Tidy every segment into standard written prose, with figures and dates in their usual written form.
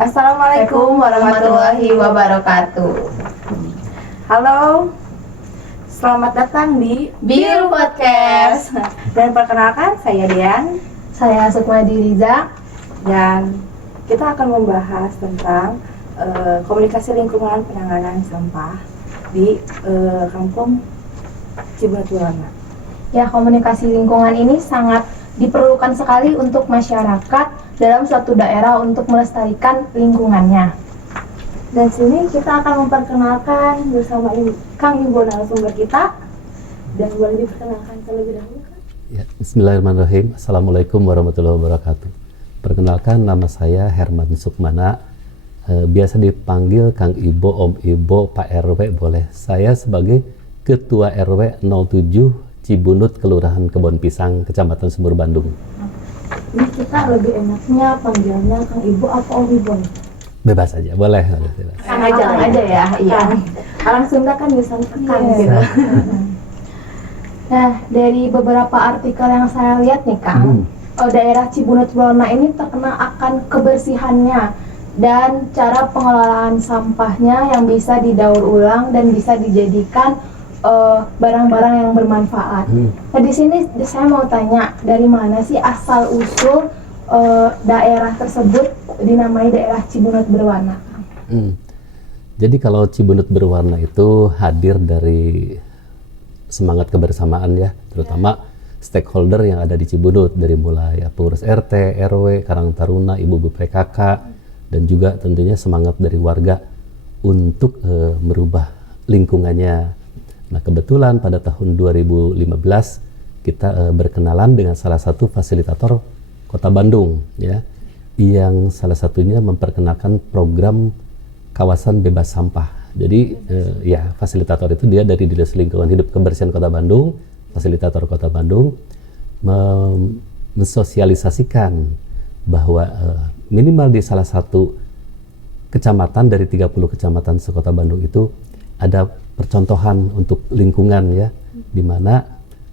Assalamualaikum warahmatullahi wabarakatuh. Halo, selamat datang di Biru Podcast. Dan perkenalkan saya Dian. Saya Sukmadi Riza. Dan kita akan membahas tentang komunikasi lingkungan penanganan sampah di kampung Cibunut Berwarna. Ya, komunikasi lingkungan ini sangat diperlukan sekali untuk masyarakat dalam suatu daerah untuk melestarikan lingkungannya. Dan sini kita akan memperkenalkan bersama Kang Ibu narasumber kita. Dan boleh diperkenalkan terlebih dahulu, Kang? Ya, Bismillahirrahmanirrahim. Assalamualaikum warahmatullahi wabarakatuh. Perkenalkan, nama saya Herman Sukmana. Biasa dipanggil Kang Ibo, Om Ibo, Pak RW boleh. Saya sebagai Ketua RW 07 Cibunut, Kelurahan Kebon Pisang, Kecamatan Sumur, Bandung. Ini kita lebih enaknya panggilnya Kang Ibu apa Om Ibu? Bebas aja, boleh. Kang aja ya. Iya. Orang Sunda kan bisa Kang gitu. Nah, dari beberapa artikel yang saya lihat nih Kang, daerah Cibunut Berwarna ini terkenal akan kebersihannya dan cara pengelolaan sampahnya yang bisa didaur ulang dan bisa dijadikan barang-barang yang bermanfaat. Nah, di sini saya mau tanya, dari mana sih asal usul daerah tersebut dinamai daerah Cibunut Berwarna? Jadi kalau Cibunut Berwarna itu hadir dari semangat kebersamaan ya, terutama stakeholder yang ada di Cibunut, dari mulai pengurus RT, RW, Karang Taruna, ibu-ibu PKK, dan juga tentunya semangat dari warga untuk merubah lingkungannya. Nah, kebetulan pada tahun 2015 kita berkenalan dengan salah satu fasilitator Kota Bandung ya, yang salah satunya memperkenalkan program kawasan bebas sampah. Jadi ya, fasilitator itu dia dari Dinas Lingkungan Hidup Kebersihan Kota Bandung, fasilitator Kota Bandung mensosialisasikan bahwa minimal di salah satu kecamatan dari 30 kecamatan sekota Bandung itu ada percontohan untuk lingkungan ya, di mana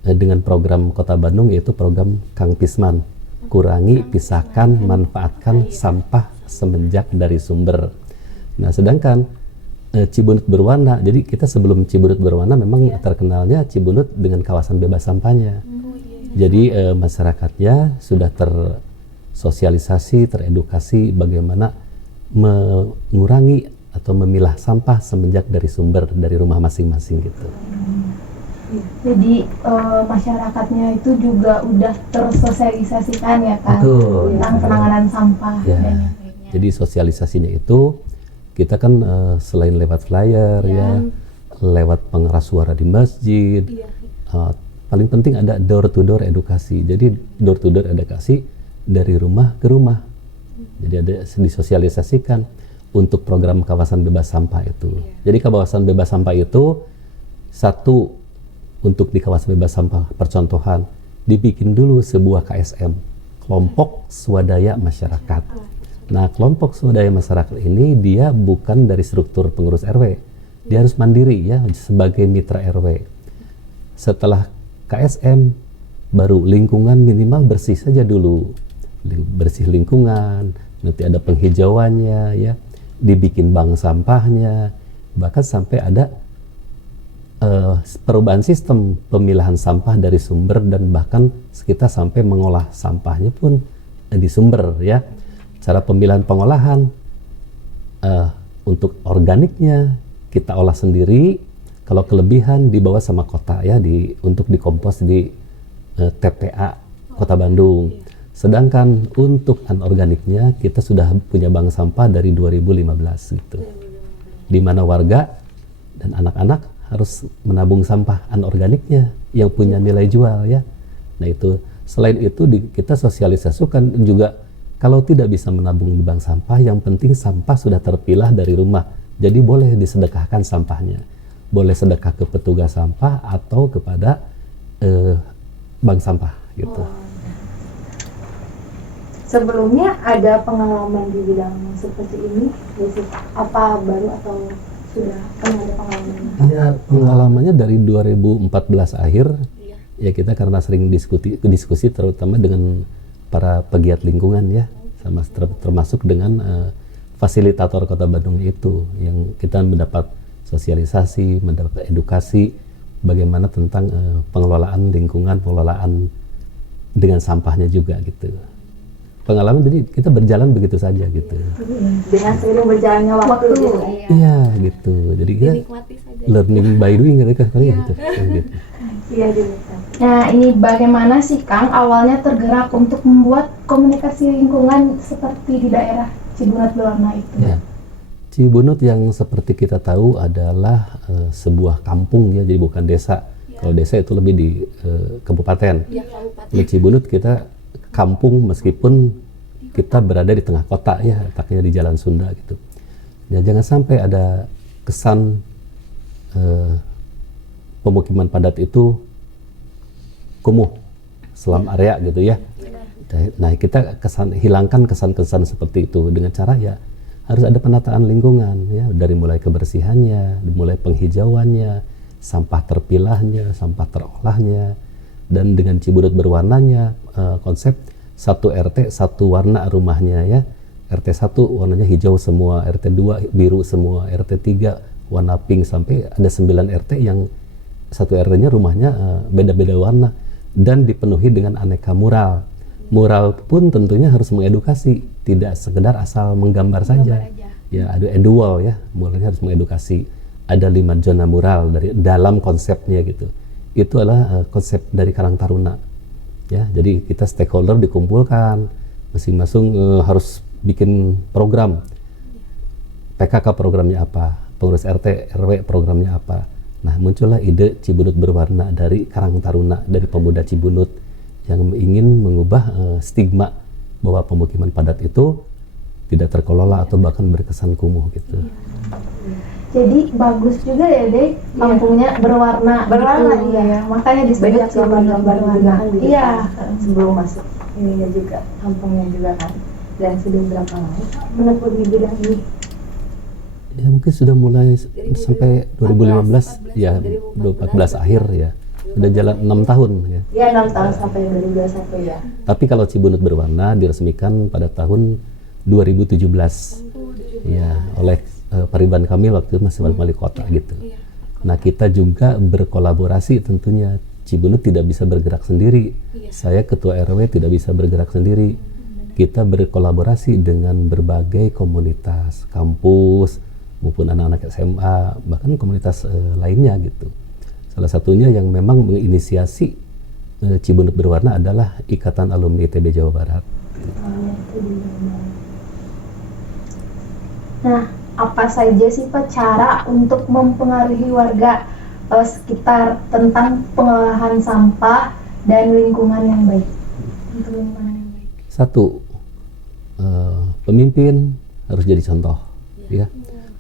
dengan program Kota Bandung yaitu program Kang Pisman, kurangi, pisahkan, manfaatkan sampah semenjak dari sumber. Nah, sedangkan Cibunut Berwarna, jadi kita sebelum Cibunut Berwarna memang terkenalnya Cibunut dengan kawasan bebas sampahnya. Jadi masyarakatnya sudah tersosialisasi, teredukasi bagaimana mengurangi atau memilah sampah semenjak dari sumber, dari rumah masing-masing gitu. Jadi masyarakatnya itu juga udah tersosialisasikan ya Kang, tentang penanganan sampah dan yang lainnya. Jadi sosialisasinya itu kita kan selain lewat flyer ya, lewat pengeras suara di masjid, paling penting ada door to door edukasi. Jadi door to door edukasi dari rumah ke rumah. Jadi ada disosialisasikan untuk program kawasan bebas sampah itu. Jadi kawasan bebas sampah itu satu, untuk di kawasan bebas sampah percontohan dibikin dulu sebuah KSM, kelompok swadaya masyarakat. Nah, kelompok swadaya masyarakat ini dia bukan dari struktur pengurus RW, dia harus mandiri ya sebagai mitra RW. Setelah KSM baru lingkungan minimal bersih saja dulu, bersih lingkungan, nanti ada penghijauannya ya, dibikin bank sampahnya, bahkan sampai ada perubahan sistem pemilahan sampah dari sumber, dan bahkan kita sampai mengolah sampahnya pun di sumber ya. Cara pemilihan pengolahan untuk organiknya kita olah sendiri, kalau kelebihan dibawa sama kota ya untuk dikompos di TPA Kota Bandung. Sedangkan untuk anorganiknya kita sudah punya bank sampah dari 2015 gitu. Di mana warga dan anak-anak harus menabung sampah anorganiknya yang punya nilai jual ya. Nah itu, selain itu kita sosialisasikan juga kalau tidak bisa menabung di bank sampah, yang penting sampah sudah terpilah dari rumah. Jadi boleh disedekahkan sampahnya. Boleh sedekah ke petugas sampah atau kepada bank sampah gitu. Sebelumnya ada pengalaman di bidang seperti ini, apa baru atau sudah pernah ada pengalaman? Ya, pengalamannya dari 2014 akhir ya, kita karena sering diskusi terutama dengan para pegiat lingkungan ya, sama termasuk dengan fasilitator Kota Bandung itu, yang kita mendapat sosialisasi, mendapat edukasi bagaimana tentang pengelolaan lingkungan, pengelolaan dengan sampahnya juga gitu. Pengalaman jadi kita berjalan begitu saja gitu. Dengan seiring berjalannya waktu. Iya gitu. Jadi kita Dinikmati saja. learning by doing kali ya gitu. Gitu. Iya, dinikmati. Nah, ini bagaimana sih Kang awalnya tergerak untuk membuat komunikasi lingkungan seperti di daerah Cibunut berwarna itu? Ya. Cibunut yang seperti kita tahu adalah sebuah kampung ya, jadi bukan desa. Kalau desa itu lebih di kabupaten. Di Cibunut kita kampung meskipun kita berada di tengah kota ya, letaknya di Jalan Sunda gitu. Ya jangan sampai ada kesan pemukiman padat itu kumuh selam area gitu ya. Nah kita hilangkan kesan-kesan seperti itu dengan cara ya harus ada penataan lingkungan ya, dari mulai kebersihannya, mulai penghijauannya, sampah terpilahnya, sampah terolahnya, dan dengan Cibunut berwarnanya konsep satu RT satu warna rumahnya ya. RT 1 warnanya hijau semua, RT 2 biru semua, RT 3 warna pink, sampai ada 9 RT yang satu RT-nya rumahnya beda-beda warna dan dipenuhi dengan aneka mural. Mural pun tentunya harus mengedukasi, tidak sekedar asal menggambar saja. Ya, ada edual ya, muralnya harus mengedukasi. Ada 5 zona mural dari dalam konsepnya gitu. Itu adalah konsep dari Karang Taruna. Ya, jadi kita stakeholder dikumpulkan, masing-masing harus bikin program. PKK programnya apa, pengurus RT RW programnya apa. Nah, muncullah ide Cibunut berwarna dari Karang Taruna, dari pemuda Cibunut yang ingin mengubah stigma bahwa pemukiman padat itu tidak terkelola atau bahkan berkesan kumuh gitu. Jadi bagus juga ya deh, kampungnya berwarna gitu. Iya. Makanya disebut Banyak gambar-gambar berwarna. juga Iya. sebelum masuk ininya juga, kampungnya juga kan. Dan sudah berapa lama menempuh di bidang ini? Ya mungkin sudah mulai sampai 2015 ya, 2014 akhir ya. Sudah jalan 6 tahun ya. Ya, 6 tahun sampai 2021 ya. Tapi kalau Cibunut berwarna diresmikan pada tahun 2017 ya oleh Pak Ridwan Kamil waktu itu masih wali kota gitu. Nah kita juga berkolaborasi tentunya. Cibunut tidak bisa bergerak sendiri. Saya ketua RW tidak bisa bergerak sendiri. Kita berkolaborasi dengan berbagai komunitas, kampus maupun anak-anak SMA, bahkan komunitas lainnya gitu. Salah satunya yang memang menginisiasi Cibunut berwarna adalah Ikatan Alumni ITB Jawa Barat. Nah, apa saja sih Pak cara untuk mempengaruhi warga sekitar tentang pengolahan sampah dan lingkungan yang baik? Untuk lingkungan yang baik. Satu, pemimpin harus jadi contoh, ya.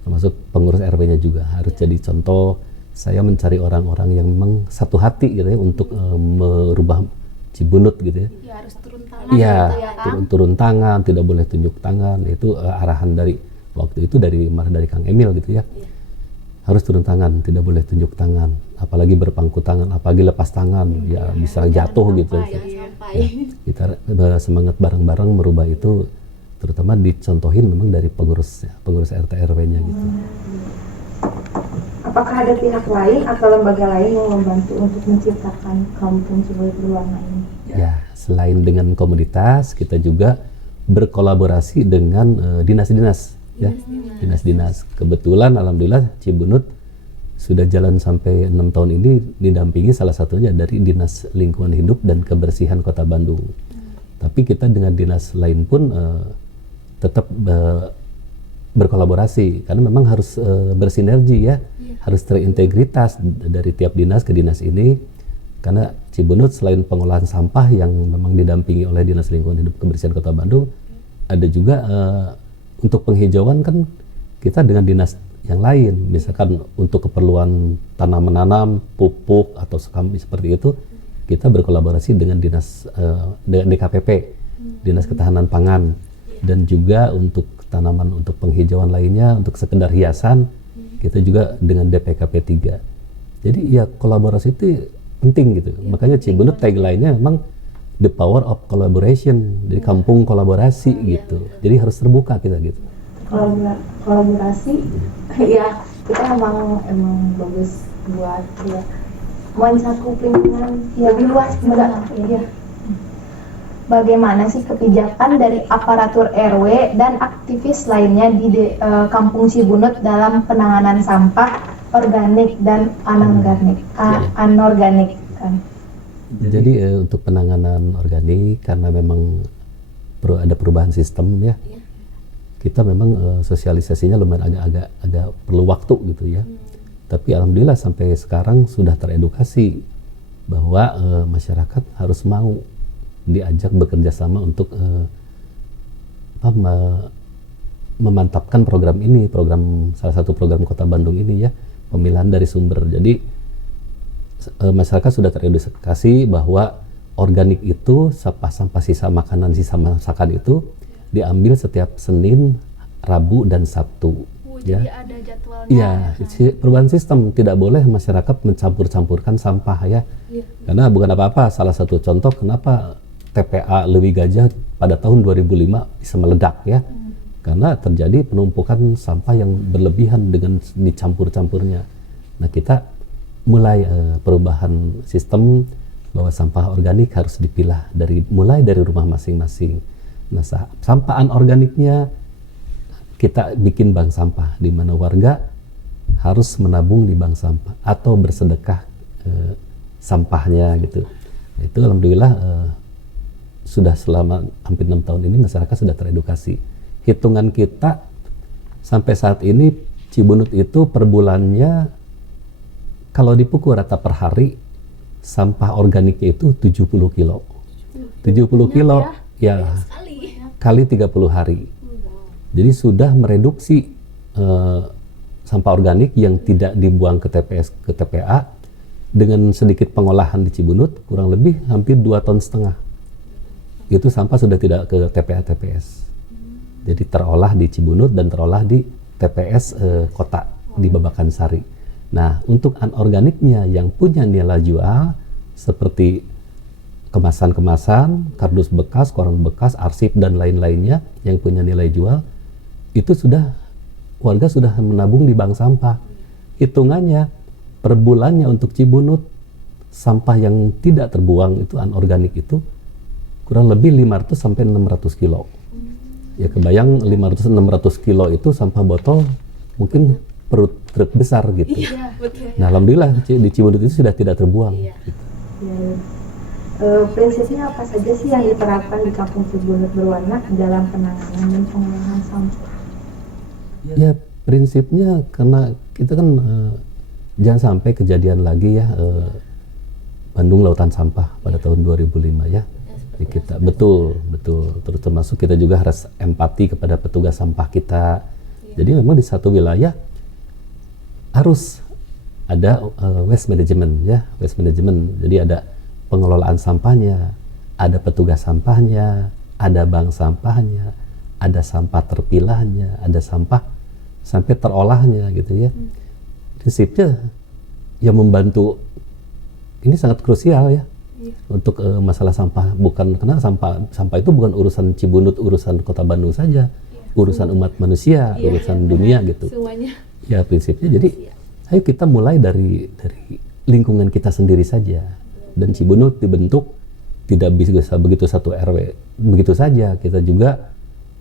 Termasuk pengurus RW-nya juga harus jadi contoh. Saya mencari orang-orang yang memang satu hati gitu ya untuk merubah Cibunut gitu ya. Ya harus turun tangan. Iya, gitu ya, Kang? turun tangan, tidak boleh tunjuk tangan. Itu arahan dari waktu itu dari Kang Emil gitu ya. Harus turun tangan, tidak boleh tunjuk tangan, apalagi berpangku tangan, apalagi lepas tangan, ya bisa jatuh gitu. Ya, kita semangat bareng-bareng merubah itu, terutama dicontohin memang dari pengurus RT RW-nya gitu. Apakah ada pihak lain atau lembaga lain yang membantu untuk menciptakan kampung Cibunut berwarna ini? Ya, selain dengan komunitas, kita juga berkolaborasi dengan dinas-dinas. Ya, dinas-dinas. Kebetulan alhamdulillah Cibunut sudah jalan sampai 6 tahun ini didampingi salah satunya dari Dinas Lingkungan Hidup dan Kebersihan Kota Bandung. Tapi kita dengan dinas lain pun tetap berkolaborasi karena memang harus bersinergi ya. Harus terintegritas dari tiap dinas ke dinas ini karena Cibunut selain pengolahan sampah yang memang didampingi oleh Dinas Lingkungan Hidup Kebersihan Kota Bandung, ada juga untuk penghijauan kan kita dengan dinas yang lain, misalkan untuk keperluan tanam menanam, pupuk atau sekambi seperti itu, kita berkolaborasi dengan dinas dengan DKPP, Dinas Ketahanan Pangan, dan juga untuk tanaman untuk penghijauan lainnya, untuk sekedar hiasan, kita juga dengan DPKP 3. Jadi ya kolaborasi itu penting gitu. Makanya Cibunut tagline-nya memang the power of collaboration, jadi kampung kolaborasi gitu. Jadi harus terbuka kita gitu. kolaborasi ya kita emang bagus buat ya mencakup lingkungan lebih luas juga ya. Bagaimana sih kebijakan dari aparatur RW dan aktivis lainnya di Kampung Cibunut dalam penanganan sampah organik dan anorganik? Kan? Jadi untuk penanganan organik karena memang ada perubahan sistem ya, kita memang sosialisasinya lumayan agak perlu waktu gitu ya. Tapi alhamdulillah sampai sekarang sudah teredukasi bahwa masyarakat harus mau diajak bekerja sama untuk memantapkan program ini, salah satu program Kota Bandung ini ya, pemilahan dari sumber. Jadi masyarakat sudah teredukasi bahwa organik itu sampah sisa makanan, sisa masakan itu diambil setiap Senin, Rabu dan Sabtu. Ya. Jadi ada jadwalnya. Iya, perubahan sistem, tidak boleh masyarakat mencampur-campurkan sampah ya. Karena bukan apa-apa, salah satu contoh kenapa TPA Lewi Gajah pada tahun 2005 bisa meledak ya. Karena terjadi penumpukan sampah yang berlebihan dengan dicampur-campurnya. Nah, kita mulai perubahan sistem bahwa sampah organik harus dipilah mulai dari rumah masing-masing. Nah, sampah anorganiknya kita bikin bank sampah di mana warga harus menabung di bank sampah atau bersedekah sampahnya gitu. Itu alhamdulillah sudah selama hampir 6 tahun ini masyarakat sudah teredukasi. Hitungan kita sampai saat ini Cibunut itu per bulannya kalau dipukul rata per hari sampah organiknya itu 70 kilo. 70 kilo ya kali 30 hari. Jadi sudah mereduksi sampah organik yang tidak dibuang ke TPS ke TPA dengan sedikit pengolahan di Cibunut kurang lebih hampir 2,5 ton. Itu sampah sudah tidak ke TPA TPS. Jadi terolah di Cibunut dan terolah di TPS kota di Babakan Sari. Nah, untuk anorganiknya yang punya nilai jual seperti kemasan-kemasan, kardus bekas, koran bekas, arsip dan lain-lainnya yang punya nilai jual itu warga sudah menabung di bank sampah. Hitungannya per bulannya untuk Cibunut sampah yang tidak terbuang itu anorganik itu kurang lebih 500 sampai 600 kilo. Ya kebayang 500-600 kilo itu sampah botol mungkin perut truk besar gitu. Iya, betul. Nah alhamdulillah di Cibunut itu sudah tidak terbuang. Iya. Gitu. Prinsipnya apa saja sih yang diterapkan di Kampung Cibunut Berwarna dalam penanganan dan pengolahan sampah? Ya prinsipnya karena kita kan jangan sampai kejadian lagi ya Bandung lautan sampah pada tahun 2005 ya. Kita betul terus termasuk kita juga harus empati kepada petugas sampah kita. Jadi memang di satu wilayah harus ada waste management ya, waste management. Jadi ada pengelolaan sampahnya, ada petugas sampahnya, ada bank sampahnya, ada sampah terpilahnya, ada sampah sampai terolahnya gitu ya. Prinsipnya yang membantu ini sangat krusial ya. Untuk masalah sampah, bukan karena sampah itu bukan urusan Cibunut, urusan Kota Bandung saja, urusan umat manusia, urusan dunia gitu. Semuanya. Ya prinsipnya jadi ayo kita mulai dari lingkungan kita sendiri saja. Dan Cibunut dibentuk tidak bisa begitu satu RW begitu saja, kita juga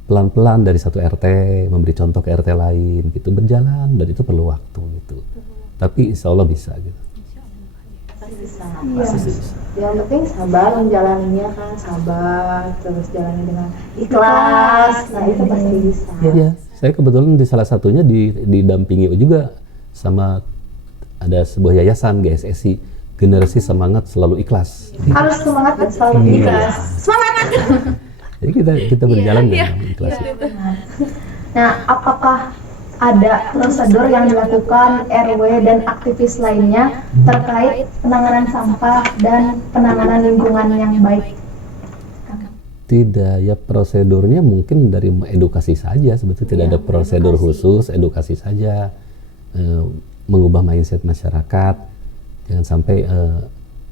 pelan-pelan dari satu RT memberi contoh ke RT lain gitu, berjalan, dan itu perlu waktu gitu. Tapi insya Allah bisa gitu. Bisa. Yang penting sabar menjalaninya kan, sabar terus jalani dengan ikhlas. Nah itu pasti bisa. Iya, saya kebetulan di salah satunya didampingi juga sama ada sebuah yayasan GSSI, Generasi Semangat Selalu Ikhlas. Harus semangat dan selalu ikhlas. Semangat. Jadi kita berjalan dengan ikhlas. Nah, apakah ada prosedur yang dilakukan RW dan aktivis lainnya terkait penanganan sampah dan penanganan lingkungan yang baik? Tidak, ya prosedurnya mungkin dari edukasi saja, sebetulnya tidak ada prosedur khusus, edukasi saja, mengubah mindset masyarakat, jangan sampai,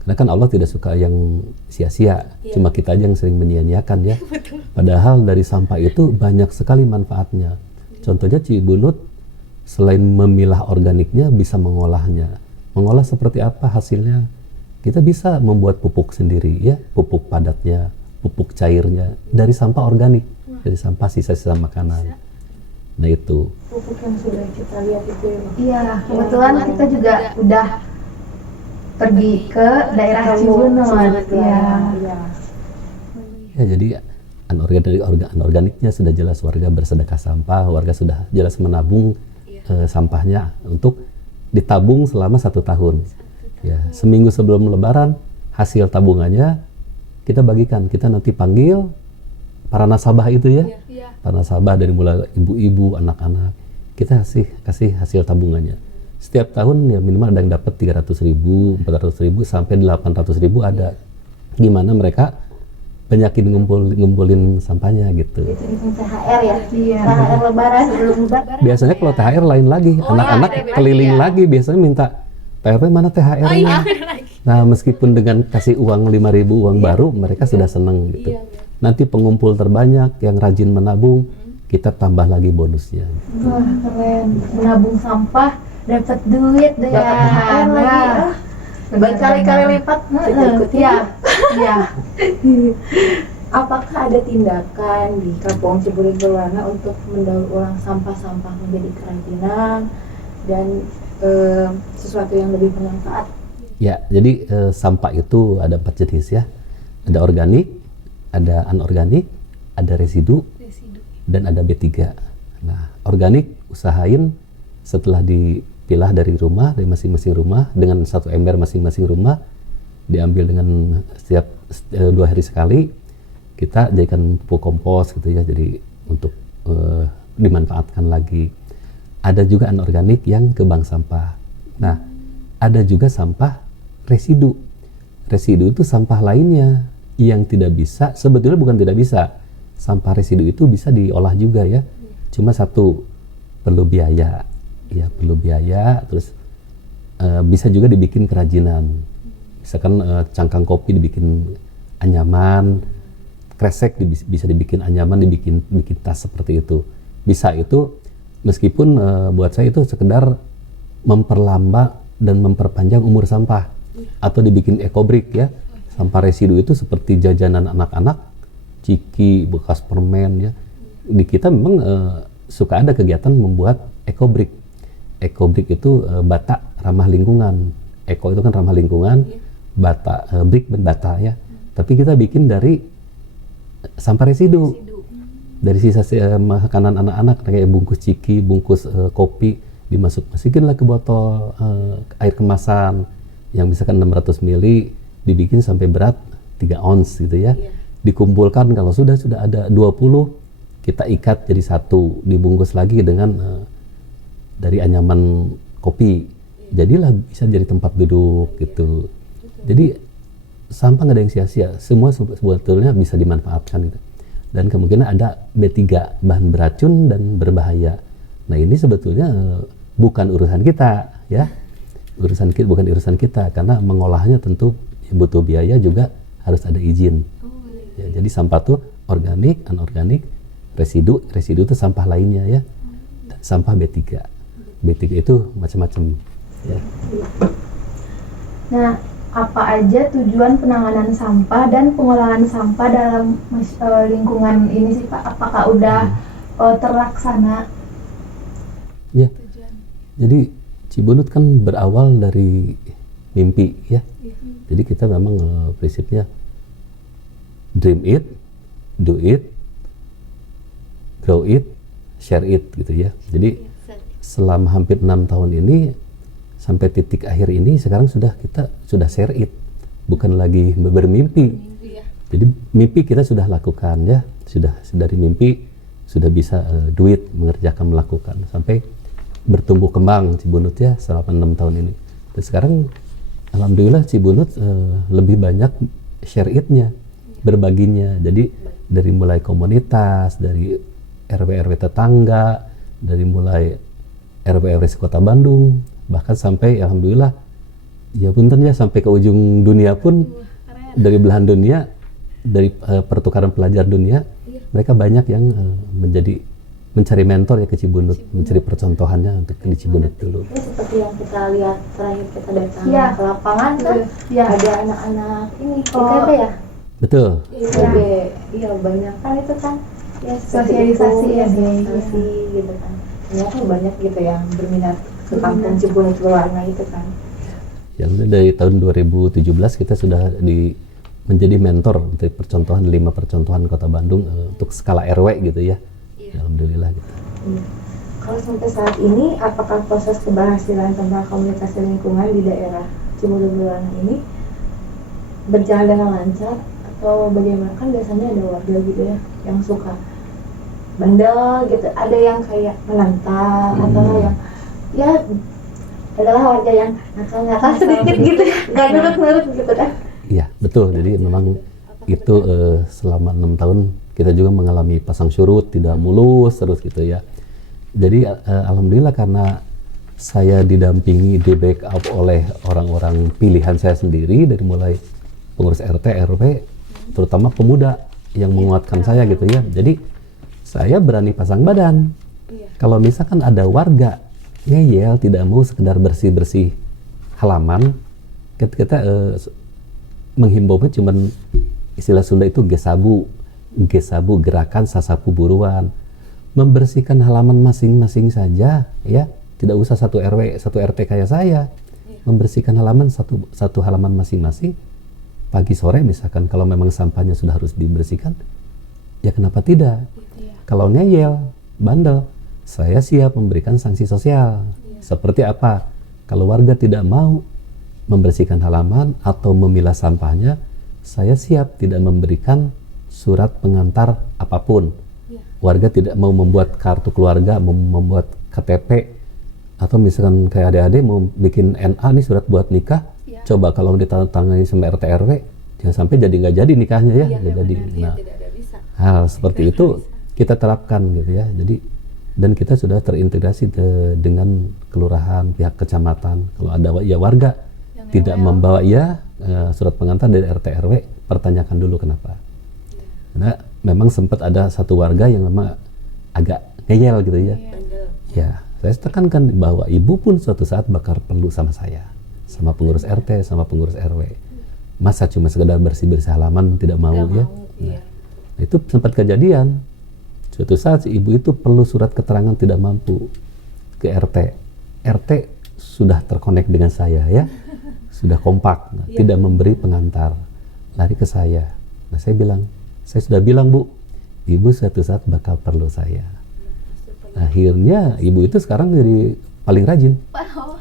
karena kan Allah tidak suka yang sia-sia, cuma kita aja yang sering menyia-nyiakan ya. Padahal dari sampah itu banyak sekali manfaatnya. Contohnya Cibunut selain memilah organiknya bisa mengolahnya. Mengolah seperti apa hasilnya? Kita bisa membuat pupuk sendiri ya, pupuk padatnya, pupuk cairnya dari sampah organik, dari sampah sisa-sisa makanan. Nah itu. Pupuk yang sudah kita lihat itu ya. Iya, kebetulan kita juga udah pergi ke daerah Cibunut. Iya. Ya jadi anorganiknya sudah jelas warga bersedekah sampah, warga sudah jelas menabung sampahnya untuk ditabung selama 1 tahun. Ya, seminggu sebelum Lebaran hasil tabungannya kita bagikan, kita nanti panggil para nasabah itu ya, para nasabah dari mulai ibu-ibu, anak-anak, kita kasih hasil tabungannya. Setiap tahun ya minimal ada yang dapat 300.000, 400.000 sampai 800.000 ada. Gimana mereka banyakin ngumpulin sampahnya gitu. Itu bikin THR ya. Iya. THR Lebaran sebelum Lebaran. Biasanya kalau THR lain lagi, anak-anak keliling lagi biasanya minta THR mana THR-nya. Nah meskipun dengan kasih uang 5.000 uang baru mereka sudah seneng gitu. Nanti pengumpul terbanyak yang rajin menabung kita tambah lagi bonusnya. Wah, keren. Menabung sampah dapat duit deh ya. THR lagi. Berkali-kali lipat kita ikuti Iya. Iya. Apakah ada tindakan di Kampung Cibunut Berwarna untuk mendaur ulang sampah-sampah menjadi kerajinan dan sesuatu yang lebih bermanfaat? Ya, jadi sampah itu ada 4 jenis ya. Ada organik, ada anorganik, ada residu, dan ada B3. Nah, organik usahain setelah dipilah dari rumah, dari masing-masing rumah, dengan 1 ember masing-masing rumah, diambil dengan setiap 2 hari sekali, kita jadikan pupuk kompos gitu ya, jadi untuk dimanfaatkan lagi. Ada juga anorganik yang ke bank sampah. Nah, ada juga sampah residu. Residu itu sampah lainnya yang tidak bisa, sebetulnya bukan tidak bisa. Sampah residu itu bisa diolah juga ya. Cuma satu, perlu biaya. Ya, perlu biaya, terus bisa juga dibikin kerajinan. Misalkan cangkang kopi dibikin anyaman, kresek bisa dibikin anyaman, dibikin tas seperti itu. Bisa itu. Meskipun buat saya itu sekedar memperlambat dan memperpanjang umur sampah atau dibikin ekobrik ya. Sampah residu itu seperti jajanan anak-anak, ciki, bekas permen ya. Di kita memang suka ada kegiatan membuat ekobrik. Ekobrik itu bata ramah lingkungan. Eko itu kan ramah lingkungan, bata brick bata ya. Tapi kita bikin dari sampah residu. Dari sisa makanan anak-anak kayak bungkus ciki, bungkus kopi masukinlah ke botol air kemasan yang misalkan 600 ml dibikin sampai berat 3 ons gitu ya. Dikumpulkan kalau sudah ada 20 kita ikat jadi satu, dibungkus lagi dengan dari anyaman kopi. Jadilah bisa jadi tempat duduk gitu. Jadi sampah nggak ada yang sia-sia, semua sebetulnya bisa dimanfaatkan gitu. Dan kemungkinan ada B3, bahan beracun dan berbahaya. Nah ini sebetulnya bukan urusan kita ya, bukan urusan kita karena mengolahnya tentu butuh biaya, juga harus ada izin. Ya, jadi sampah tuh organik, anorganik, residu itu sampah lainnya ya, dan sampah B3. B3 itu macam-macam. Ya. Nah, apa aja tujuan penanganan sampah dan pengolahan sampah dalam lingkungan ini sih Pak? Apakah udah terlaksana? Ya, jadi Cibunut kan berawal dari mimpi ya. Jadi kita memang prinsipnya dream it, do it, grow it, share it gitu ya. Jadi selama hampir 6 tahun ini sampai titik akhir ini sekarang kita sudah share it, bukan lagi bermimpi. Jadi mimpi kita sudah lakukan ya, sudah dari mimpi sudah bisa duit mengerjakan, melakukan sampai bertumbuh kembang Cibunut ya selama 6 tahun ini. Dan sekarang alhamdulillah Cibunut lebih banyak share it-nya, berbaginya. Jadi dari mulai komunitas, dari RW tetangga, dari mulai RW Kota Bandung, bahkan sampai alhamdulillah ya punten ya sampai ke ujung dunia pun, dari belahan dunia, dari pertukaran pelajar dunia, mereka banyak yang menjadi mencari mentor ya ke Cibunut, mencari percontohannya untuk di Cibunut dulu. Ini seperti yang kita lihat terakhir kita datang Iya. ke lapangan kan, Iya. ada anak-anak ini Oh. ITB ya. Betul. ITB, iya banyak kan itu kan. Ya, seperti Sosialisasi itu, ya, Dek. sosialisasi gitu kan. Ternyata banyak gitu yang berminat ke kampung Cibunut berwarna itu kan. Yang dari tahun 2017 kita sudah menjadi mentor untuk percontohan 5 percontohan Kota Bandung untuk skala RW gitu ya. Alhamdulillah gitu. Iya. Kalau sampai saat ini, apakah proses keberhasilan tentang komunikasi lingkungan di daerah Cibunut berwarna ini berjalan dengan lancar atau bagaimana? Kan biasanya ada warga gitu ya yang suka bandel gitu, ada yang kayak menantang atau yang ya adalah warga yang nakal-nakal sedikit gitu ya, nggak nurut-nurut gitu kan. Iya betul. Jadi memang itu selama 6 tahun kita juga mengalami pasang surut, tidak mulus terus gitu ya. Jadi alhamdulillah karena saya didampingi, di backup oleh orang-orang pilihan saya sendiri dari mulai pengurus RT, RW, terutama pemuda yang menguatkan saya gitu ya. Jadi saya berani pasang badan. Kalau misalkan ada warga ngeyel tidak mau sekedar bersih-bersih halaman, kita menghimbaunya cuman istilah Sunda itu gesabu gerakan sasapu buruan, membersihkan halaman masing-masing saja ya, tidak usah satu RW satu RT kayak saya, membersihkan halaman satu halaman masing-masing pagi sore misalkan. Kalau memang sampahnya sudah harus dibersihkan ya kenapa tidak. Kalau ngeyel bandel saya siap memberikan sanksi sosial. Seperti apa? Kalau warga tidak mau membersihkan halaman atau memilah sampahnya, saya siap tidak memberikan surat pengantar apapun. Warga tidak mau membuat kartu keluarga, mau membuat KTP, atau misalkan kayak adik-adik mau bikin NA nih surat buat nikah, coba kalau ditandatangani sama RT RW, jangan sampai jadi nggak jadi nikahnya ya, nggak jadi. Nah, hal seperti itu kita terapkan gitu ya. Jadi dan kita sudah terintegrasi dengan kelurahan, pihak kecamatan. Kalau ada ya warga yang tidak membawa surat pengantar dari RT RW, pertanyakan dulu kenapa. Karena memang sempat ada satu warga yang memang agak ngeyel gitu ya. Ya, saya tekankan bahwa ibu pun suatu saat bakal perlu sama saya, sama pengurus RT, sama pengurus RW. Masa cuma sekedar bersih-bersih halaman tidak mau ya. Nah, itu sempat kejadian. Suatu saat si ibu itu perlu surat keterangan tidak mampu ke RT. RT sudah terkonek dengan saya ya, sudah kompak, tidak memberi pengantar, lari ke saya. Nah saya bilang, saya sudah bilang Bu, ibu suatu saat bakal perlu saya. Akhirnya ibu itu sekarang jadi paling rajin,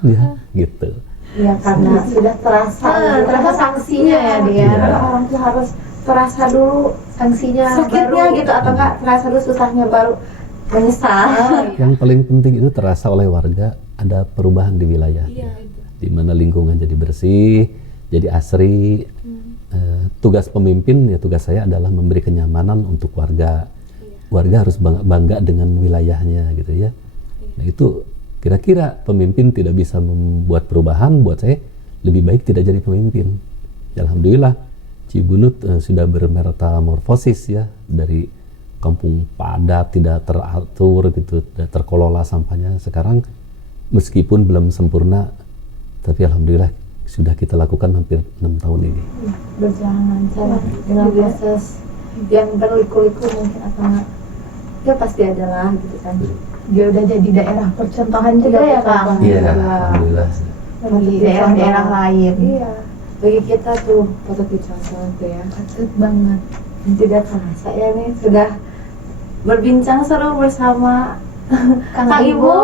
ya gitu. Ya karena sudah terasa sanksinya ya dia. Orang tuh harus terasa dulu Sanksinya sakitnya baru. gitu atau enggak terasa dulu susahnya baru menyesal. Yang paling penting itu terasa oleh warga ada perubahan di wilayahnya, di mana lingkungan jadi bersih, jadi asri. Tugas pemimpin ya tugas saya adalah memberi kenyamanan untuk warga. Warga harus bangga dengan wilayahnya gitu ya. Nah itu kira-kira pemimpin tidak bisa membuat perubahan, buat saya lebih baik tidak jadi pemimpin. Ya, alhamdulillah Cibunut sudah bermetamorfosis ya, dari kampung padat tidak teratur gitu, tidak terkelola sampahnya. Sekarang meskipun belum sempurna, tapi alhamdulillah sudah kita lakukan hampir 6 tahun ini. Berjalan lancar dengan proses yang berliku-liku mungkin atau enggak. Ya pasti adalah gitu kan. Dia udah jadi daerah percontohan juga ya Kang. Iya, alhamdulillah. Bagi daerah-daerah lain. Iya. Bagi kita tuh patut dicontoh tuh ya. Patut banget. Tidak terasa ya nih sudah berbincang seru bersama Kang Ibo.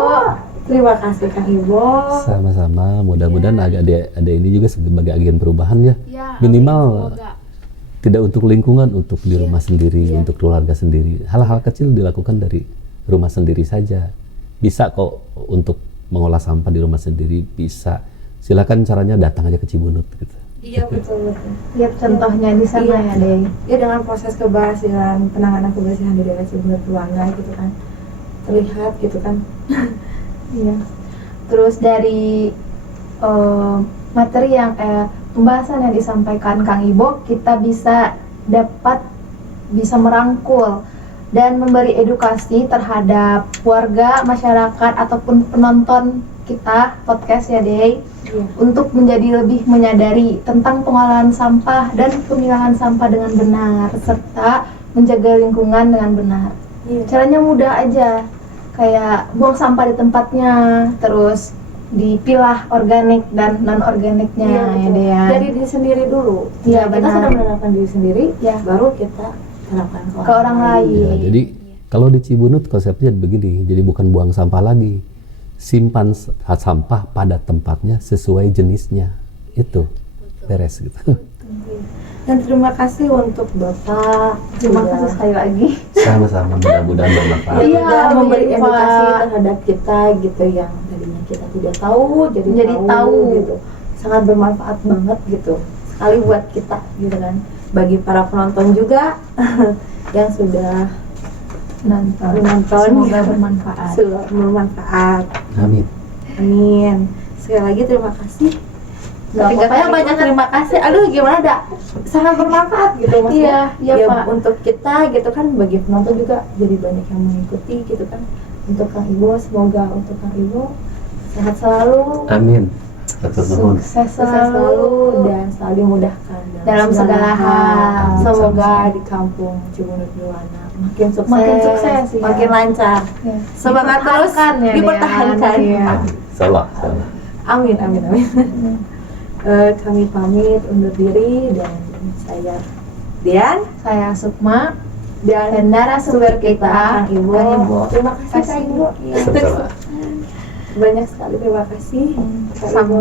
Terima kasih Kang Ibo. Sama-sama, mudah-mudahan ada ini juga sebagai agen perubahan ya. Minimal tidak untuk lingkungan, untuk di rumah sendiri, untuk keluarga sendiri. Hal-hal kecil dilakukan dari rumah sendiri saja. Bisa kok untuk mengolah sampah di rumah sendiri, bisa. Silakan caranya datang aja ke Cibunut gitu. Iya betul. Lihat contohnya di sana ya Deh. Ya dengan proses keberhasilan penanganan kebersihan di daerah Cibunut berwarna gitu kan. Terlihat gitu kan. Iya. Terus dari materi yang pembahasan yang disampaikan Kang Ibo, kita bisa merangkul dan memberi edukasi terhadap warga, masyarakat ataupun penonton kita podcast ya Dey, Iya. untuk menjadi lebih menyadari tentang pengolahan sampah dan pemilahan sampah dengan benar serta menjaga lingkungan dengan benar. Iya. Caranya mudah aja, kayak buang sampah di tempatnya, terus dipilah organik dan non organiknya Iya, ya betul. Dea. Dari diri sendiri dulu. Iya, Kita benar. sudah menerapkan diri sendiri, Ya. baru kita terapkan Ke orang lain. Ya, jadi kalau di Cibunut konsepnya begini, jadi bukan buang sampah lagi, simpan sampah pada tempatnya sesuai jenisnya, itu beres gitu. Dan terima kasih untuk Bapak. Terima sudah- kasih sekali lagi. Sama-sama, mudah-mudahan bermanfaat. Iya, sudah memberi Pak. edukasi terhadap kita gitu yang tadinya kita tidak tahu jadi tahu gitu. Sangat bermanfaat banget gitu. Sekali buat kita gitu kan. Bagi para penonton juga yang sudah menonton Semoga bermanfaat. sudah bermanfaat. Amin. Amin. Sekali lagi terima kasih. Nggak Tapi apa-apa, katanya banyak terima kasih. Aduh gimana dak? Sangat bermanfaat gitu maksudnya. Iya, Ya, Pak. untuk kita gitu kan, bagi penonton juga jadi banyak yang mengikuti gitu kan. Untuk Kang Ibo, semoga untuk Kang Ibo sehat selalu, Amin. Atur nuhun. Sukses sukses selalu selalu. dan selalu dimudahkan Dalam segala hal. Semoga di kampung Cibunut Berwarna makin sukses, Makin sukses, ya. makin lancar. Ya. Semangat terus, Dipertahankan ya, Dean. dipertahankan. Iya. Salah, salah. Amin, amin, amin. Kami pamit undur diri dan saya Dian Saya Sukma dan dan narasumber kita Kang Ibo. Kang Ibo. Terima kasih Kang Ibo. Sama-sama. Banyak sekali terima kasih. Kang Ibo.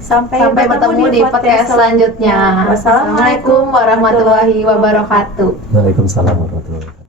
Sampai bertemu di podcast selanjutnya. Wassalamualaikum Wassalamualaikum warahmatullahi wabarakatuh. Waalaikumsalam warahmatullahi wabarakatuh.